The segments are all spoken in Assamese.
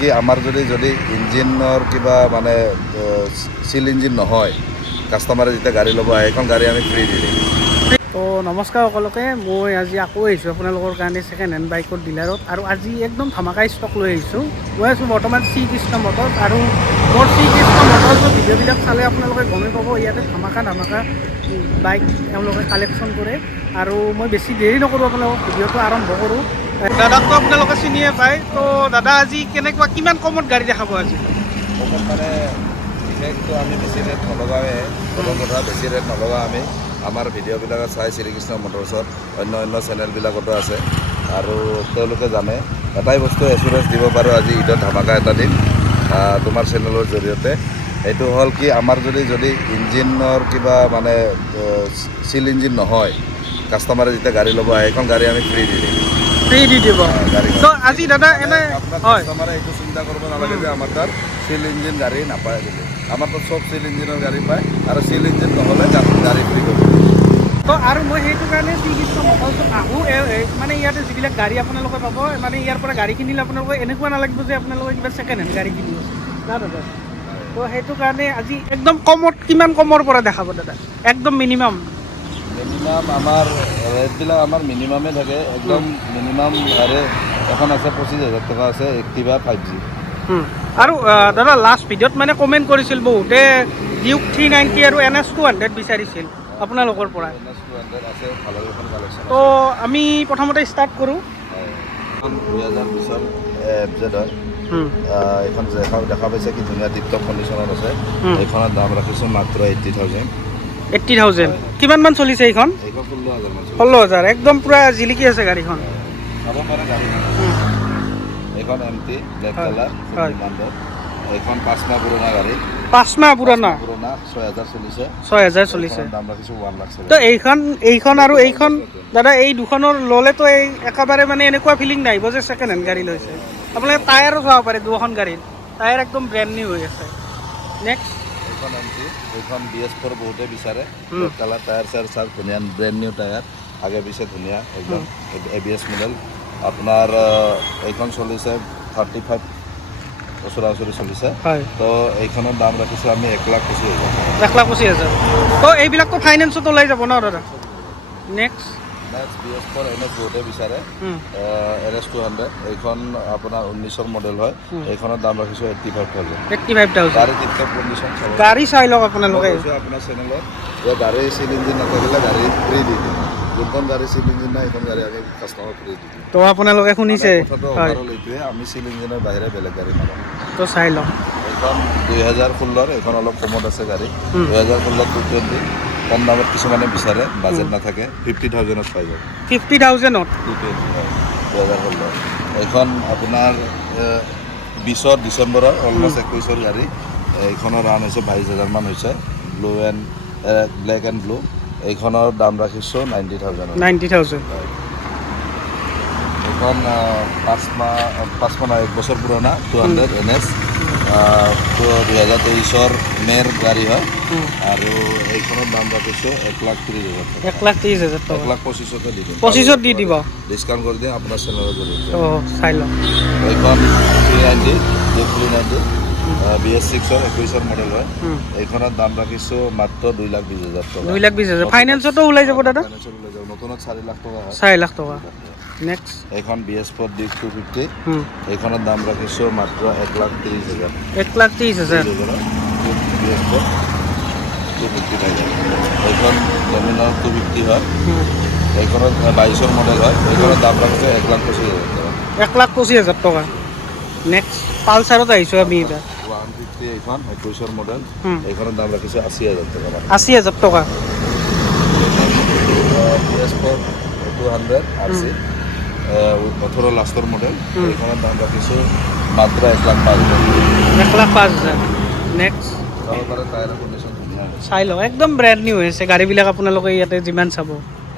কি আমাৰ যদি ইঞ্জিনৰ কিবা মানে চিল ইঞ্জিন নহয়, কাষ্টমাৰে যেতিয়া গাড়ী ল'ব আহে এখন গাড়ী আমি ফ্ৰী দি দিম। তো নমস্কাৰ সকলোকে, মই আজি আকৌ আহিছোঁ আপোনালোকৰ কাৰণে ছেকেণ্ড হেণ্ড বাইকৰ ডিলাৰত। আৰু আজি একদম ধামাকা ষ্টক লৈ আহিছোঁ। মই আছোঁ বৰ্তমান শ্ৰীকৃষ্ণ মটৰ্ছ, আৰু মোৰ শ্ৰীকৃষ্ণ মটৰ্ছৰ ভিডিঅ'বিলাক চালে আপোনালোকে গমেই পাব ইয়াতে ধামাকা বাইক তেওঁলোকে কালেকশ্যন কৰে। আৰু মই বেছি দেৰি নকৰোঁ, আপোনালোকক ভিডিঅ'টো আৰম্ভ কৰোঁ। দাদাকতো আপোনালোকে চিনিয়ে পায়। তো দাদা আজি কিমান কমত গাড়ী দেখাব আজি? কমত মানে বিশেষটো আমি বেছি ৰেট নলগাওঁৱে, প্ৰথম কথা বেছি ৰেট নলগাওঁ আমি। আমাৰ ভিডিঅ'বিলাকত চাই শ্ৰীকৃষ্ণ মটৰ্ছত অন্য চেনেলবিলাকতো আছে, আৰু তেওঁলোকে জানে এটাই বস্তু এচুৰেঞ্চ দিব পাৰোঁ আজি ঈদত ধামাকা এটা দিম তোমাৰ চেনেলৰ জৰিয়তে। এইটো হ'ল কি আমাৰ যদি ইঞ্জিনৰ কিবা মানে চিল ইঞ্জিন নহয়, কাষ্টমাৰে যেতিয়া গাড়ী ল'ব আহে এখন গাড়ী আমি ফ্ৰী দি দিম। ফ্ৰী দি দিব। তো আজি দাদা এনে আপোনাৰ হয়, কাষ্টমাৰে এইটো চিন্তা কৰিব নালাগে যে আমাৰ তাত চিল ইঞ্জিন গাড়ী নাপায় বুলি। আমাৰ তাত চব চিল ইঞ্জিনৰ গাড়ী পায়, আৰু চিল ইঞ্জিন নহ'লে গাড়ী ফ্ৰী কৰিব। তো আৰু মই সেইটো কাৰণে শ্ৰীকৃষ্ণ মটৰ্ছত আহোঁ। মানে ইয়াতে যিবিলাক গাড়ী আপোনালোকে পাব, মানে ইয়াৰ পৰা গাড়ী কিনিলে আপোনালোকে এনেকুৱা নালাগিব যে আপোনালোকে কিবা ছেকেণ্ড হেণ্ড গাড়ী কিনি আছে না দাদা। তো সেইটো কাৰণে আজি একদম কমত, কিমান কমৰ পৰা দেখাব দাদা? একদম মিনিমাম আমাৰ ৰেটবিলাক আমাৰ মিনিমামে থাকে, একদম মিনিমাম। এখন আছে 25,000 টকা আছে এক্টিভা 5G। আৰু দাদা লাষ্ট ভিডিঅ'ত মানে কমেণ্ট কৰিছিল বহুতে ডিউক 390 আৰু NS 200 বিচাৰিছিল আপোনালোকৰ পৰা। আছে ভালে এখন কালেকশ্যন। তো আমি প্ৰথমতে ষ্টাৰ্ট কৰোঁ। 2020 FZ হয়। এইখন দেখা পাইছে কি ধুনীয়া টিপটপ কণ্ডিশ্যনত আছে। এইখনৰ দাম ৰাখিছোঁ মাত্ৰ 80,000। 80,000 কিমানমান চলিছে এইখন? 16,000 মান। 16,000 একদম পূৰা জিলিকি আছে গাড়ীখন। চাব পাৰে গাড়ীখন। এইখন MT ব্লেক কালাৰ। এইখন 5 মাহ পুৰণা গাড়ী। 5 মাহ পুৰণা 6,000 চলিছে। 6,000 চলিছে। দাম ৰাখিছোঁ 1 লাখ। তো এইখন আৰু এইখন দাদা, এই দুখনৰ ল'লেতো এই একেবাৰে মানে এনেকুৱা ফিলিং নাহিব যে ছেকেণ্ড হেণ্ড গাড়ী লৈছে। আপোনালোকে টায়াৰো চাব পাৰে, দুখন গাড়ীৰ টায়াৰ একদম ব্ৰেণ্ড নিউ হৈ আছে। নেক্সট এইখন MT, এইখন BS4 বহুতে বিচাৰে। ব্লেক কালাৰ টায়াৰ চাৰ ধুনীয়া, ব্ৰেণ্ড নিউ টায়াৰ, আগে পিছে ধুনীয়া একদম। ABS model. আপোনাৰ এইখন চলিছে 35 ওচৰা-ওচৰি চলিছে। হয়। তো এইখনৰ দাম ৰাখিছোঁ আমি 1,25,000। 1,25,000। তো এইবিলাকতো ফাইনেন্সত ওলাই যাব ন দাদা? নেক্সট BS4 NS বহুতে বিচাৰে। NS 200 এইখন আপোনাৰ 19ৰ মডেল হয়। এইখনৰ দাম ৰাখিছোঁ 85,000। 85,000 গাড়ী টিপটপ কণ্ডিশ্যন চাব। গাড়ী চাই লওক আপোনালোকে। আপোনাৰ চেনেলত যে গাড়ী চিল ইঞ্জিন নাথাকিলে গাড়ী ফ্ৰী দি দিম। যোনখন গাড়ী চিল ইঞ্জিন নাই সেইখন গাড়ী আমি কাষ্টমাৰক ফ্ৰী দি দিম। তো আপোনালোকে শুনিছে। কথাটো হয়, অভাৰঅল এইটোৱে, আমি চিল ইঞ্জিনৰ বাহিৰে বেলেগ গাড়ী নাপাম। তো চাই লওক। এইখন 2016, এইখন অলপ কমত আছে গাড়ী। 2016 220 কম দামত কিছুমানে বিচাৰে, বাজেট নাথাকে, 50,000ত পাই যাব। 50,000ত 220 হয় 2016। এইখন আপোনাৰ 20 ডিচেম্বৰৰ অলমষ্ট 21ৰ গাড়ী। এইখনৰ ৰান হৈছে 22,000 মান হৈছে। Black and blue. এইখনৰ দাম ৰাখিছোঁ 90,000। 90,000 এইখন 1 বছৰ পুৰণা 200 NS। 2023ৰ মে'ৰ গাড়ী হয়। আৰু এইখনৰ দাম ৰাখিছোঁ 1,30,000 টকা। 1,30,000 টকা। 1,25,000 দি দিম। 25,000 দি দিব। ডিছকাউণ্ট কৰি দিম আপোনাৰ চেনেলৰ জৰিয়তে। চাই লওক। এইখন 390 BS6ৰ 21ৰ মডেল হয়। এইখনৰ দাম ৰাখিছোঁ মাত্ৰ 2,20,000 টকা। 2,20,000 ফাইনেন্সতো ওলাই যাব দাদা? ফাইনেন্সত ওলাই যাব। নতুনত 4 লাখ টকা হয়। 4 লাখ টকা। নেক্সট এইখন BS4 Duke 250। এইখনৰ দাম ৰাখিছোঁ মাত্ৰ 1,30,000। 1,30,000 BS4 250 পাই যাব। এইখন ডমিনাৰ 250 হয়। এইখনত 22ৰ মডেল হয়। এইখনৰ দাম ৰাখিছোঁ 1,25,000 টকা। 1,25,000 টকা। নেক্সট পালচাৰত আহিছোঁ আমি এইবাৰ। 150 এইখন 21ৰ মডেল। এইখনৰ দাম ৰাখিছোঁ 80,000 টকা। 80,000 টকা। BS4 200 RC 18 লাষ্টৰ মডেল। এইখনৰ দাম ৰাখিছোঁ মাত্ৰ 1,05,000। 1,05,000। নেক্সট চাব পাৰে টায়াৰৰ কণ্ডিশ্যন ধুনীয়া। চাই লওক, একদম ব্ৰেণ্ড নিউ হৈ আছে গাড়ীবিলাক আপোনালোকে ইয়াতে যিমান চাব।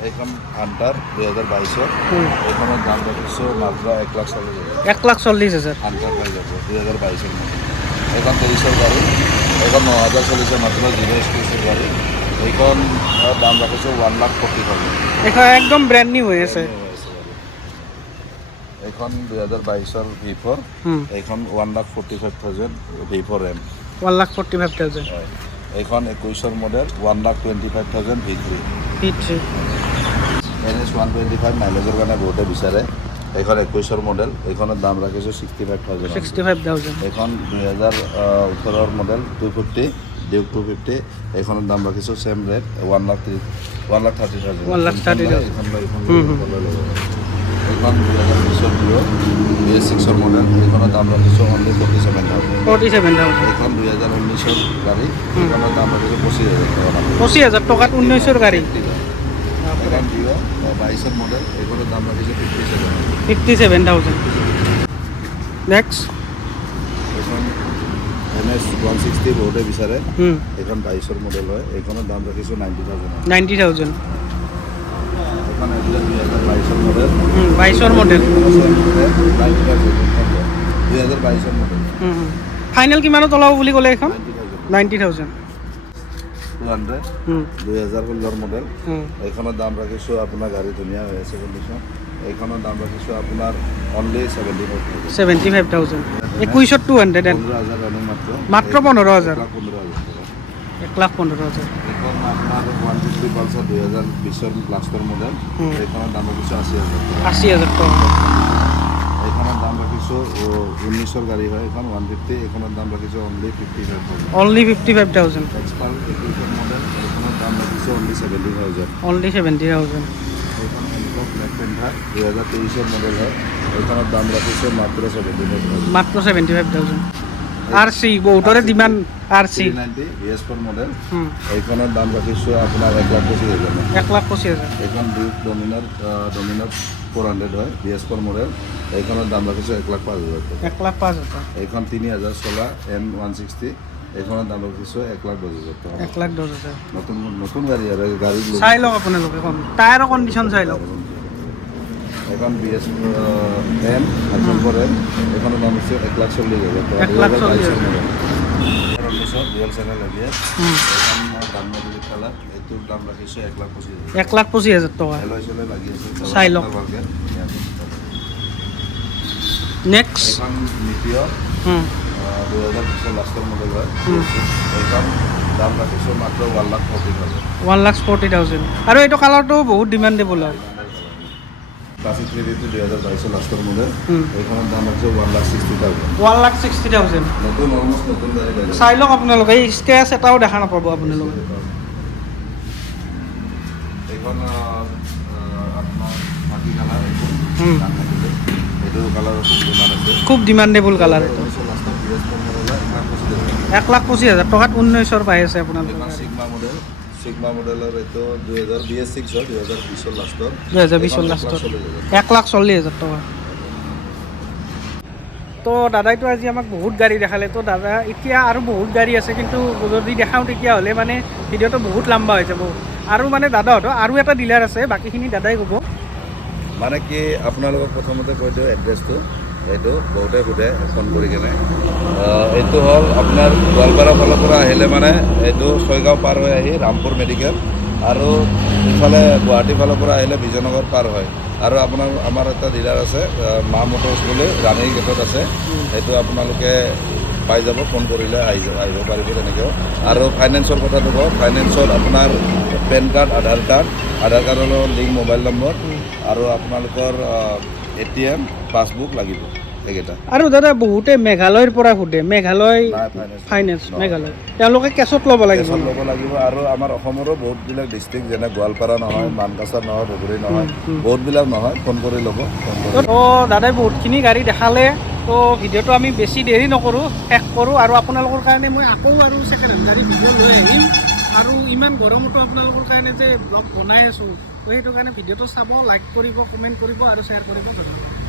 এইখন হাণ্টাৰ 2022ৰ। এইখনৰ দাম ৰাখিছোঁ মাত্ৰ 1,40,000। 1,40,000 হাণ্টাৰ পাই যাব 2022ৰ মডেল। এইখন 23ৰ গাড়ী। এইখন 9,000 চলিছে মাত্ৰ 0 স্পেচৰ গাড়ী। এইখন দাম ৰাখিছোঁ 1,40,000। এইখন একদম ব্ৰেণ্ড নিউ হৈ আছে। এইখন এইখন 2022-ৰ V4 এইখন 1,45,000 V4 RAM 1,45,000 হয় এইখন 21-ৰ মডেল 1,25,000 V3 NS 125 মাইলেজৰ কাৰণে বহুতে বিচাৰে এইখন 21-ৰ মডেল এইখনৰ দাম ৰাখিছোঁ 65,000 এইখন 2018-ৰ মডেল 250 ডিউক 250 এইখনৰ দাম ৰাখিছোঁ চেম ৰেট 1,30,000 এইখন 2020-ৰ BS6-ৰ মডেল এইখনৰ দাম ৰাখিছোঁ অনলি 47,000 এইখন 2019-ৰ গাড়ী এইখনৰ দাম ৰাখিছোঁ 25,000 টকাত 19-ৰ গাড়ী এখন 2022-ৰ মডেল এইখনৰ দাম ৰাখিছোঁ 57,000 নেক্সট এইখন NS 160 বহুতে বিচাৰে এইখন 22-ৰ মডেল হয় এইখনৰ দাম ৰাখিছোঁ 90,000 এইখন 2022-ৰ মডেল 22-ৰ মডেল 2022-ৰ মডেল ফাইনেল কিমানত ওলাব বুলি ক'লে এইখন 90,000 2016-ৰ মডেল এইখনৰ দাম ৰাখিছোঁ আপোনাৰ গাড়ী ধুনীয়া হৈ আছে কণ্ডিশ্যন এইখনৰ দাম ৰাখিছোঁ আপোনাৰ অনলি 75,000 21-ত 200 15,000 ৰানিং মাত্ৰ 15,000 1,15,000 এইখন আপোনাৰ 150 পালচাৰ 2020-ৰ লাষ্টৰ মডেল এইখনৰ দাম ৰাখিছোঁ 80,000 টকা এইখনৰ দাম ৰাখিছোঁ 19-ৰ গাড়ী হয় এইখন 150 এইখনৰ দাম ৰাখিছোঁ অনলি 55,000 এক্সপাল্ট 21-ৰ মডেল এইখনৰ দাম ৰাখিছোঁ অনলি 70,000 এইখন এনটক ব্লেক পেন্থাৰ 2023-ৰ মডেল হয় এইখনৰ দাম ৰাখিছোঁ মাত্ৰ 75,000 RC বহুতৰে ডিমাণ্ড RC 390 BS4 মডেল এইখনৰ দাম ৰাখিছোঁ আপোনাৰ 1,25,000 1,25,000 এইখন ডিউক ডমিনাৰ 400 হয় BS4 মডেল এইখনৰ দাম ৰাখিছোঁ 1,05,000 1,05,000 এইখন 3,000 চলা N160 এইখনৰ দাম ৰাখিছোঁ 1,10,000 টকা 1,10,000 নতুন গাড়ী আৰু গাড়ী চাই লওক আপোনালোকে টায়াৰৰ কণ্ডিশ্যন চাই লওক এখন BS M এইখনৰ দাম হৈছে 1,40,000 টকা 2022-ৰ ডুৱেল চেনেল ABS এইখন ডায়মণ্ড কালাৰ এইটোৰ দাম ৰাখিছোঁ 1,25,000 1,25,000 টকা এলয় চেলয় লাগি আছে চাই লওক নেক্সট এইখন মিটিঅৰ 2020-ৰ লাষ্টৰ মডেল হয় এইখন দাম ৰাখিছোঁ মাত্ৰ 1,40,000 আৰু এইটো কালাৰটো বহুত ডিমাণ্ডেবল হয় ক্লাছিক 350 2022-ৰ লাষ্টৰ মডেল এইখনৰ দাম ৰাখিছোঁ 1,60,000 1,60,000 নতুন অলমষ্ট নতুন গাড়ী পাই যাব চাই লওক আপোনালোকে এই স্কেচ এটাও দেখা নাপাব আপোনালোকে এইখন আপোনাৰ মাটি কালাৰ এইটো কালাৰ খুব ডিমাণ্ডেবল কালাৰ এইটো লাষ্টৰ BS4 মডেল 1,25,000 টকাত 19-ৰ পাই আছে আপোনালোকে চিগমা মডেলৰ এইটো 2026 হয় 2020-ৰ লাষ্টৰ 2020-ৰ লাষ্টত 1,40,000 টকা তো দাদাইতো আজি আমাক বহুত গাড়ী দেখালে তো দাদা এতিয়া আৰু বহুত গাড়ী আছে কিন্তু যদি দেখাওঁ তেতিয়াহ'লে মানে ভিডিঅ'টো বহুত লম্বা হৈ যাব আৰু মানে দাদাহঁতৰ আৰু এটা ডিলাৰ আছে বাকীখিনি দাদাই ক'ব মানে কি আপোনালোকক প্ৰথমতে কৈ দিওঁ এড্ৰেছটো এইটো বহুতে সোধে ফোন কৰি কিনে এইটো হ'ল আপোনাৰ গোৱালপাৰা ফালৰ পৰা আহিলে মানে এইটো ছয়গাঁও পাৰ হৈ আহি ৰামপুৰ মেডিকেল আৰু ইফালে গুৱাহাটী ফালৰ পৰা আহিলে বিজয়নগৰ পাৰ হয় আৰু আপোনাৰ আমাৰ এটা ডিলাৰ আছে মা মটৰ্ছ বুলি ৰাণী গেটত আছে সেইটো আপোনালোকে পাই যাব ফোন কৰিলে আহিব পাৰিব তেনেকৈও আৰু ফাইনেন্সৰ কথাটো কওঁ ফাইনেন্সত আপোনাৰ পেন কাৰ্ড আধাৰ কাৰ্ডৰ লিংক মোবাইল নম্বৰ আৰু আপোনালোকৰ ATM পাছবুক লাগিব এইকেইটা আৰু দাদা বহুতে মেঘালয়ৰ পৰা সোধে মেঘালয় ফাইনেন্স মেঘালয় তেওঁলোকে কেছত ল'ব লাগিব আৰু আমাৰ অসমৰো বহুতবিলাক ডিষ্ট্ৰিক্ট যেনে গোৱালপাৰা নহয় মানকাছাৰ নহয় ধুবুৰী নহয় বহুতবিলাক নহয় ফোন কৰি ল'ব তো দাদাই বহুতখিনি গাড়ী দেখালে তো ভিডিঅ'টো আমি বেছি দেৰি নকৰোঁ শেষ কৰোঁ আৰু আপোনালোকৰ কাৰণে মই আকৌ আৰু ছেকেণ্ড হেণ্ড গাড়ী ভিডিঅ' লৈ আহিম আৰু ইমান গৰমতো আপোনালোকৰ কাৰণে যে ব্লগ বনাই আছোঁ তো সেইটো কাৰণে ভিডিঅ'টো চাব লাইক কৰিব কমেণ্ট কৰিব আৰু শ্বেয়াৰ কৰিব ধন্যবাদ